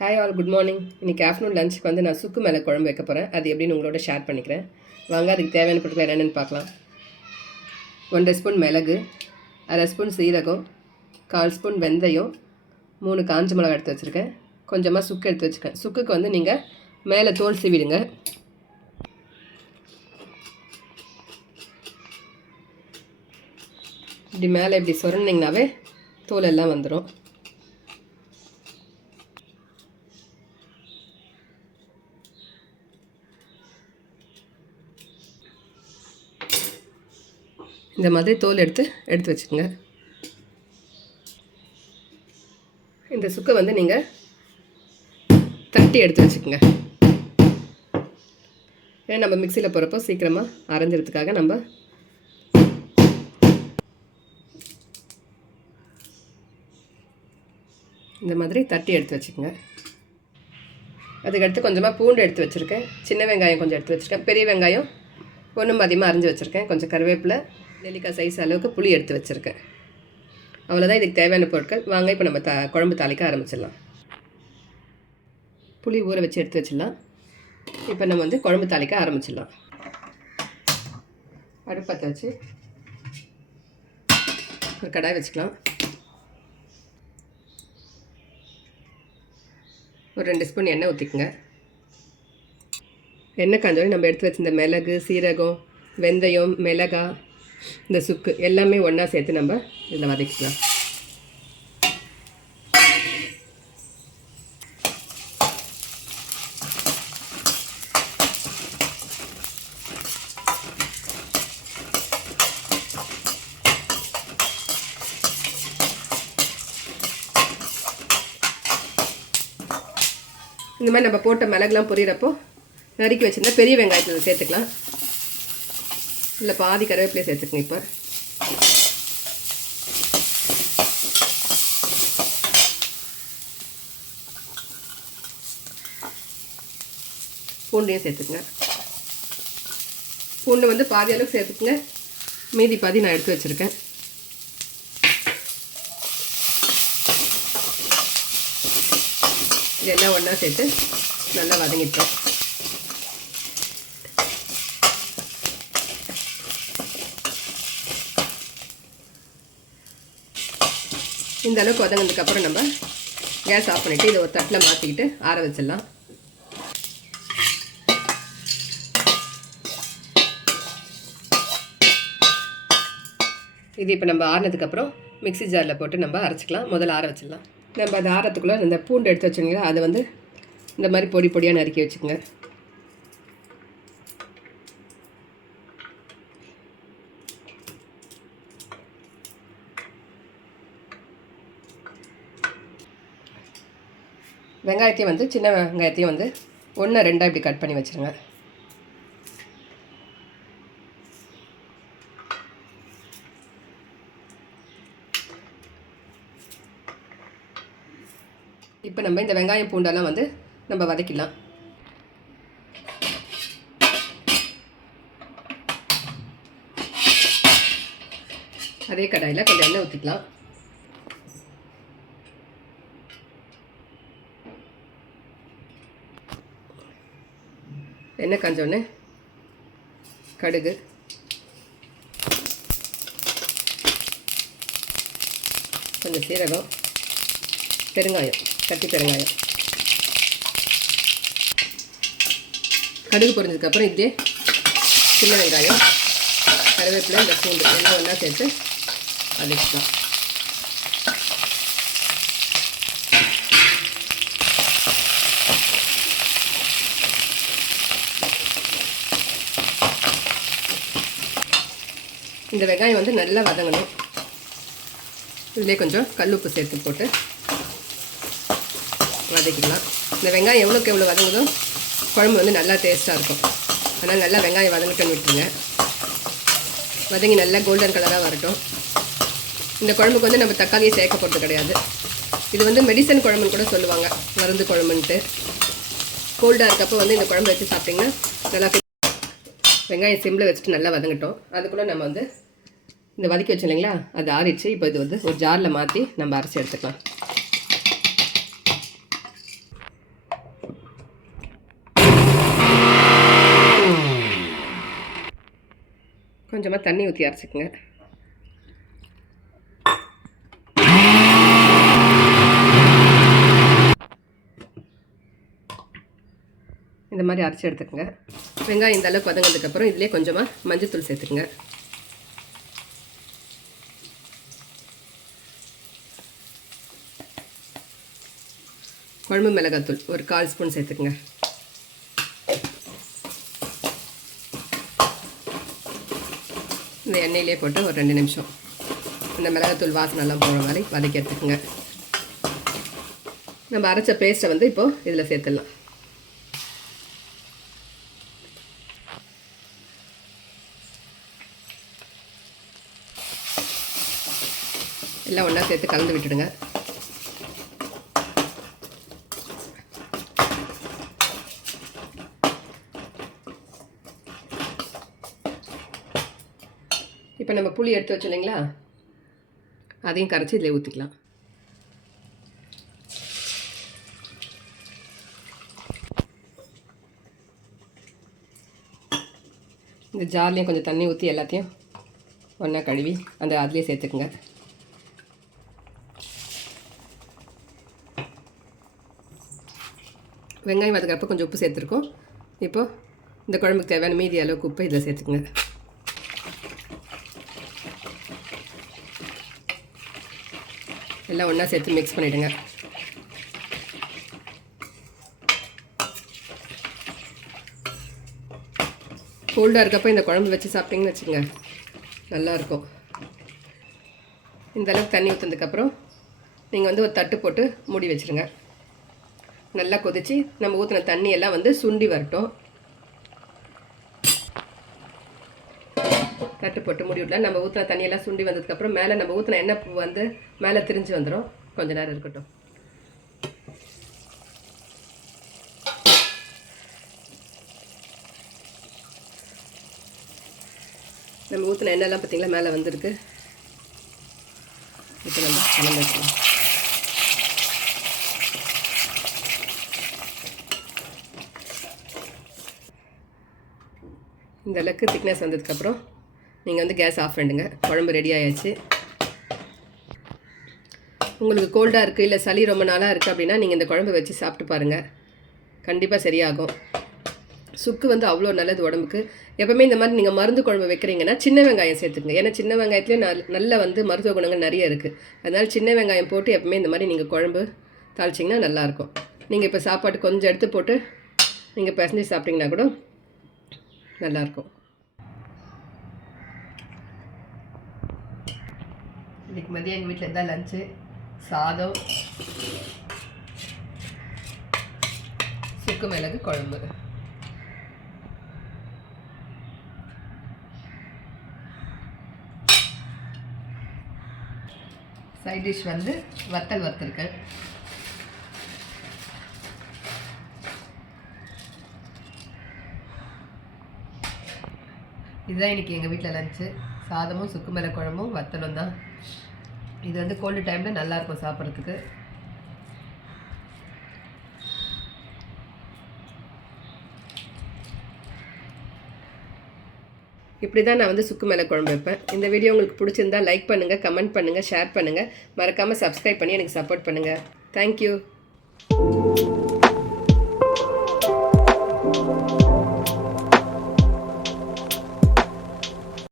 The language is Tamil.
ஹாய் ஆல் குட் மார்னிங் இன்றைக்கி ஆஃப்டர்நூன் லஞ்சுக்கு வந்து நான் சுக்கு மேலே குழம்பு வைக்க போகிறேன் அது எப்படின்னு உங்களோட ஷேர் பண்ணிக்கிறேன். வாங்க அதுக்கு தேவையான பொருட்கள் என்னென்னு பார்க்கலாம். ஒன்றரை ஸ்பூன் மிளகு அரை ஸ்பூன் சீரகம் கால் ஸ்பூன் வெந்தயம் மூணு காஞ்ச மிளகா எடுத்து வச்சுருக்கேன். கொஞ்சமாக சுக்கு எடுத்து வச்சுருக்கேன் சுக்குக்கு வந்து நீங்கள் மேலே தோல் சீவிடுங்க. இப்படி மேலே இப்படி சொரண்டிங்கனாவே தோல் எல்லாம் வந்துடும் இந்த மாதிரி தோல் எடுத்து எடுத்து வச்சுக்கோங்க. இந்த சுக்கை வந்து நீங்கள் தட்டி எடுத்து வச்சுக்கோங்க. ஏன்னா நம்ம மிக்சியில் போகிறப்போ சீக்கிரமாக அரைஞ்சிறதுக்காக நம்ம இந்த மாதிரி தட்டி எடுத்து வச்சுக்கோங்க. அதுக்கடுத்து கொஞ்சமாக பூண்டு எடுத்து வச்சுருக்கேன். சின்ன வெங்காயம் கொஞ்சம் எடுத்து வச்சுருக்கேன். பெரிய வெங்காயம் ஒன்றும் அதிகமாக அரிஞ்சு வச்சுருக்கேன். கொஞ்சம் கருவேப்பிலை நெல்லிக்காய் சைஸ் அளவுக்கு புளி எடுத்து வச்சுருக்கேன். அவ்வளோதான் இதுக்கு தேவையான பொருட்கள். வாங்க இப்போ நம்ம த குழம்பு தாளிக்க ஆரம்பிச்சிடலாம். புளி ஊற வச்சு எடுத்து வச்சிடலாம். இப்போ நம்ம வந்து குழம்பு தாளிக்க ஆரம்பிச்சிடலாம். அடுப்பத்தை வச்சு ஒரு கடாய் வச்சுக்கலாம். ஒரு ரெண்டு ஸ்பூன் எண்ணெய் ஊற்றிக்குங்க எண்ணெய் காஞ்சோடனே நம்ம எடுத்து வச்சிருந்த மிளகு சீரகம் வெந்தயம் மிளகாய் இந்த சுக்கு எல்லாமே ஒன்றா சேர்த்து நம்ம இதில் வதக்கிக்கலாம். இந்த மாதிரி நம்ம போட்ட மிளகுலாம் பொரியறப்போ நறுக்கி வச்சுருந்தா பெரிய வெங்காயத்தில் சேர்த்துக்கலாம். இல்லை பாதி கருவேப்பிலையை சேர்த்துக்கணும் இப்போ. பூண்டையும் சேர்த்துக்குங்க. பூண்டு வந்து பாதி அளவுக்கு சேர்த்துக்குங்க. மீதி பாதி நான் எடுத்து வச்சுருக்கேன். இதெல்லாம் ஒன்றா சேர்த்து நல்லா வதங்கிட்டோம் இந்த அளவுக்கு வதங்கினதுக்கப்புறம் நம்ம கேஸ் ஆஃப் பண்ணிவிட்டு இதை ஒரு தட்டில் மாற்றிக்கிட்டு ஆற வச்சிடலாம். இது இப்போ நம்ம ஆறினதுக்கப்புறம் மிக்ஸி ஜாரில் போட்டு நம்ம அரைச்சிக்கலாம். முதல்ல ஆற வச்சிடலாம். நம்ம அதை ஆறத்துக்குள்ளே இந்த பூண்டு எடுத்து வச்சுருங்களா அதை வந்து இந்த மாதிரி பொடி பொடியாக நறுக்கி வச்சுக்கோங்க. வெங்காயத்தையும் வந்து சின்ன வெங்காயத்தையும் வந்து ஒன்று ரெண்டாக இப்படி கட் பண்ணி வச்சுருங்க. இப்போ நம்ம இந்த வெங்காயம் பூண்டெல்லாம் வந்து நம்ம வதக்கிடலாம். அதே கடாயில் கொஞ்சம் எண்ணெய் ஊற்றிக்கலாம் எண்ணெய் காஞ்சோடனே கடுகு. கொஞ்சம் சீரகம். பெருங்காயம். கட்டி பெருங்காயம். கடுகு பொரிஞ்சதுக்கப்புறம் இதே சின்ன வெங்காயம். கருவேப்பிலை இந்த பூண்டு எல்லாம் ஒன்றா சேர்த்து அடிச்சுக்கலாம். இந்த வெங்காயம் வந்து நல்லா வதங்கணும். இதிலே கொஞ்சம் கல் உப்பு சேர்த்து போட்டு வதக்கிக்கலாம். இந்த வெங்காயம் எவ்வளோக்கு எவ்வளோ வதங்குதோ குழம்பு வந்து நல்லா டேஸ்ட்டாக இருக்கும். அதனால் நல்லா வெங்காயம் வதங்கிட்டோன்னு விட்டுருங்க. வதங்கி நல்லா கோல்டன் கலராக வரட்டும். இந்த குழம்புக்கு வந்து நம்ம தக்காளியை சேர்க்க போகிறது கிடையாது. இது வந்து மெடிசன் குழம்புன்னு கூட சொல்லுவாங்க. மருந்து குழம்புன்ட்டு. கோல்டாக இருக்கப்போ வந்து இந்த குழம்பு வச்சு சாப்பிட்டிங்கன்னா நல்லா வெங்காயம் சிம்மில் வச்சுட்டு நல்லா வதங்கட்டும். அதுக்குள்ளே நம்ம வந்து இந்த வதக்கி வச்சோம் அது ஆறிடுச்சு. இப்போ இது வந்து ஒரு ஜாரில் மாற்றி நம்ம அரைச்சி எடுத்துக்கலாம். கொஞ்சமாக தண்ணி ஊற்றி அரைச்சிக்கோங்க. இந்த மாதிரி அரைச்சி எடுத்துக்கோங்க. வெங்காயம் இந்த அளவுக்கு வதங்கினதுக்கப்புறம் இதிலே கொஞ்சமாக மஞ்சள் தூள் சேர்த்துக்குங்க. குழம்பு மிளகாத்தூள் ஒரு கால் ஸ்பூன் சேர்த்துக்குங்க. இந்த எண்ணெயிலே போட்டு ஒரு ரெண்டு நிமிஷம். இந்த மிளகாத்தூள் வாசனைலாம் போகிற மாதிரி வதக்கி எடுத்துக்கோங்க. நம்ம அரைச்ச பேஸ்ட்டை வந்து இப்போது இதில் சேர்த்துடலாம். எல்லாம் ஒன்றா சேர்த்து கலந்து விட்டுடுங்க. நம்ம புளி எடுத்து வச்சோம் இல்லைங்களா? அதையும் கரைச்சி இதில் ஊற்றிக்கலாம் இந்த ஜார்லேயும் கொஞ்சம் தண்ணி ஊற்றி எல்லாத்தையும் ஒன்றா கழுவி அந்த அதுலேயே சேர்த்துக்குங்க. வெங்காயம் வதக்கிறப்ப கொஞ்சம் உப்பு சேர்த்துருக்கோம். இப்போது இந்த குழம்புக்கு தேவையான மீதி அளவுக்கு உப்பு இதில் சேர்த்துக்குங்க. எல்லாம் ஒன்றா சேர்த்து மிக்ஸ் பண்ணிவிடுங்க கோல்டாக இருக்கப்போ இந்த குழம்பு வச்சு சாப்பிட்டீங்கன்னு வச்சுங்க நல்லாயிருக்கும் இந்த அளவுக்கு தண்ணி ஊற்றுனதுக்கப்புறம் நீங்கள் வந்து ஒரு தட்டு போட்டு மூடி வச்சுருங்க. நல்லா கொதித்து நம்ம ஊற்றின தண்ணி எல்லாம் வந்து சுண்டி வரட்டும். தட்டு போட்டு மூடி விடலாம் நம்ம ஊற்றின தண்ணியெல்லாம் சுண்டி வந்ததுக்கப்புறம் மேலே நம்ம ஊற்றின எண்ணெய் பூ வந்து மேலே திரிஞ்சு வந்துடும் கொஞ்ச நேரம் இருக்கட்டும். நம்ம ஊற்றின எண்ணெய்லாம் பார்த்திங்களா மேலே வந்திருக்கு. இப்போ நம்ம கலந்து வைக்கலாம். இந்த அளவுக்கு திக்னஸ் வந்ததுக்கப்புறம் நீங்கள் வந்து கேஸ் ஆஃப் பண்ணுங்க குழம்பு ரெடி ஆயாச்சு. உங்களுக்கு கோல்டாக இருக்குது இல்லை சளி ரொம்ப நாளாக இருக்குது அப்படின்னா நீங்கள் இந்த குழம்பு வச்சு சாப்பிட்டு பாருங்கள் கண்டிப்பாக சரியாகும். சுக்கு வந்து அவ்வளோ நல்லது உடம்புக்கு. எப்போவுமே இந்த மாதிரி நீங்கள் மருந்து குழம்பு வைக்கிறீங்கன்னா சின்ன வெங்காயம் சேர்த்துக்குங்க. ஏன்னா சின்ன வெங்காயத்துலேயும் நல் நல்ல வந்து மருத்துவ குணங்கள் நிறைய இருக்குது அதனால் சின்ன வெங்காயம் போட்டு எப்போவுமே இந்த மாதிரி நீங்கள் குழம்பு தாளிச்சிங்கன்னா நல்லாயிருக்கும் நீங்கள் இப்போ சாப்பாடு கொஞ்சம் எடுத்து போட்டு நீங்கள் பிசைஞ்சு சாப்பிட்டீங்கன்னா கூட நல்லாயிருக்கும் இன்னைக்கு மதியம் எங்கள் வீட்டில் இருந்தால் லஞ்சு சாதம். சுக்கு மிளகு குழம்பு. சைட் டிஷ் வந்து வத்தல் வறுத்துருக்கேன் இதுதான் இன்றைக்கி எங்கள் வீட்டில் லஞ்சு சாதமும் சுக்கு மிளகு குழம்பும் வத்தலும் தான். இது வந்து கோல்டு டைமில் நல்லாயிருக்கும் சாப்பிட்றதுக்கு. இப்படி தான் நான் வந்து சுக்கு மேலே குழம்பு வைப்பேன். இந்த வீடியோ உங்களுக்கு பிடிச்சிருந்தா லைக் பண்ணுங்கள் கமெண்ட் பண்ணுங்கள் ஷேர் பண்ணுங்கள் மறக்காமல் சப்ஸ்கிரைப் பண்ணி எனக்கு சப்போர்ட் பண்ணுங்கள் தேங்க்யூ